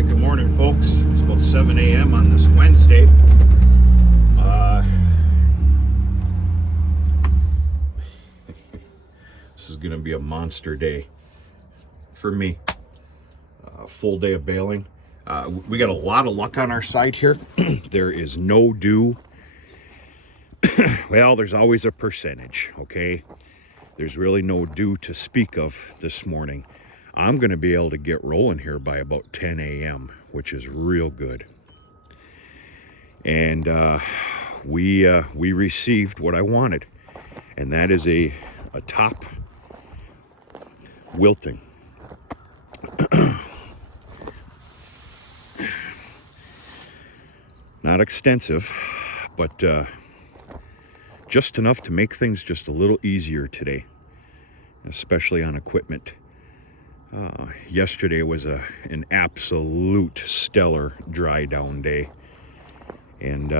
right, good morning, folks. It's about 7 a.m. on this Wednesday. This is going to be a monster day for me. Full day of baling. We got a lot of luck on our side here. There is no dew. Well, there's always a percentage, okay? There's really no dew to speak of this morning. I'm going to be able to get rolling here by about 10 a.m., which is real good. And we received what I wanted, and that is a top wilting. Not extensive, but just enough to make things just a little easier today, especially on equipment. Yesterday was an absolute stellar dry down day, and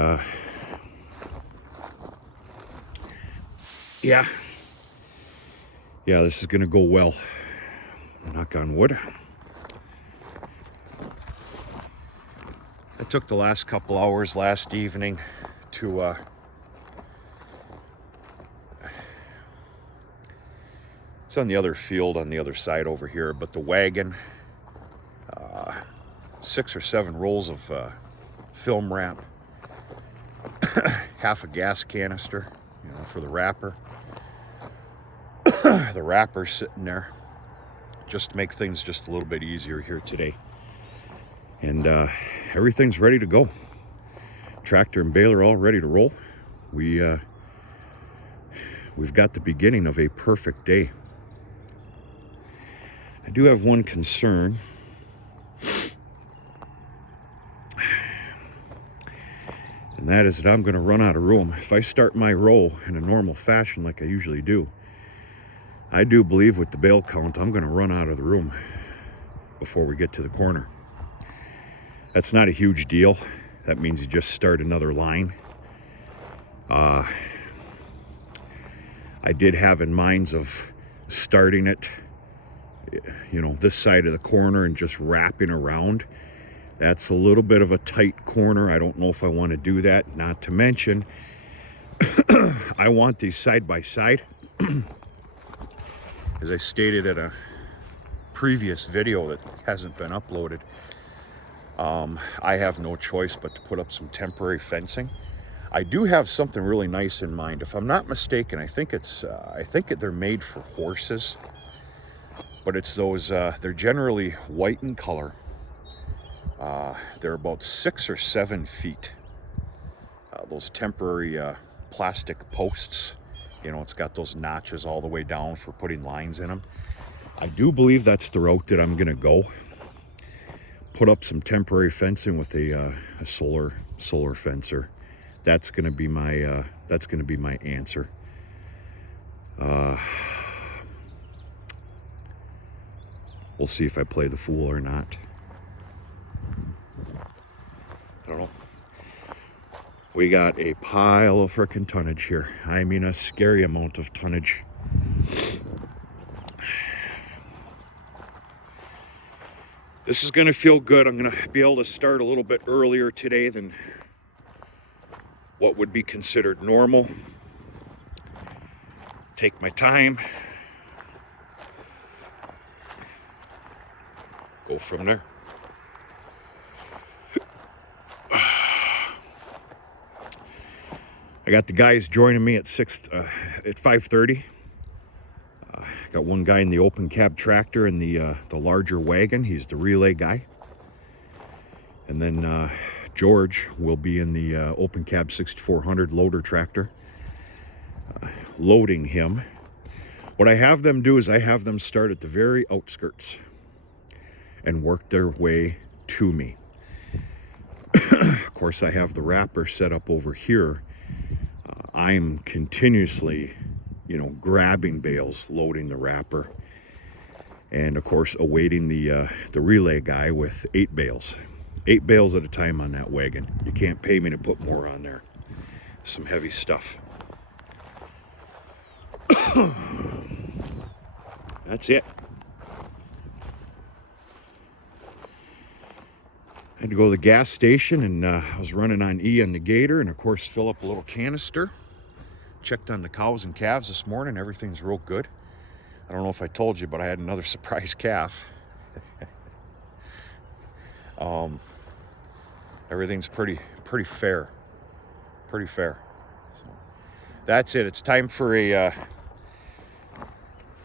yeah, this is gonna go well. Knock on wood. I took the last couple hours last evening to it's on the other field on the other side over here, but the wagon, 6 or 7 rolls of film wrap, half a gas canister, for the wrapper. The wrapper's sitting there just to make things just a little bit easier here today. And everything's ready to go. Tractor and baler all ready to roll. We've got the beginning of a perfect day. I do have one concern. And that is that I'm going to run out of room. If I start my row in a normal fashion like I usually do, I do believe with the bale count, I'm going to run out of the room before we get to the corner. That's not a huge deal. That means you just start another line. I did have in minds of starting it, this side of the corner and just wrapping around. That's a little bit of a tight corner. I don't know if I want to do that. Not to mention, I want these side by side. As I stated in a previous video that hasn't been uploaded, I have no choice but to put up some temporary fencing. I do have something really nice in mind. If I'm not mistaken, I think they're made for horses, but it's those. They're generally white in color. They're about 6 or 7 feet. Those temporary plastic posts. It's got those notches all the way down for putting lines in them. I do believe that's the route that I'm gonna go. Put up some temporary fencing with a solar fencer. That's gonna be my answer. We'll see if I play the fool or not. I don't know. We got a pile of frickin' tonnage here. I mean, a scary amount of tonnage. This is gonna feel good. I'm gonna be able to start a little bit earlier today than what would be considered normal. Take my time. Go from there. I got the guys joining me at 5:30. Got one guy in the open cab tractor and the larger wagon. He's the relay guy. And then George will be in the open cab 6400 loader tractor, loading him. What I have them do is I have them start at the very outskirts and work their way to me. Of course, I have the wrapper set up over here. I'm continuously, grabbing bales, loading the wrapper, and of course awaiting the relay guy with 8 bales. 8 bales at a time on that wagon. You can't pay me to put more on there. Some heavy stuff. That's it. I had to go to the gas station, and I was running on E on the Gator, and of course fill up a little canister. Checked on the cows and calves this morning. Everything's real good. I don't know if I told you, but I had another surprise calf. Everything's pretty fair. Pretty fair. So that's it. It's time for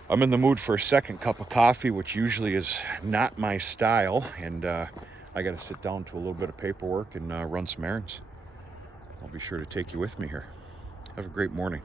I'm in the mood for a second cup of coffee, which usually is not my style, and I got to sit down to a little bit of paperwork and run some errands. I'll be sure to take you with me here. Have a great morning.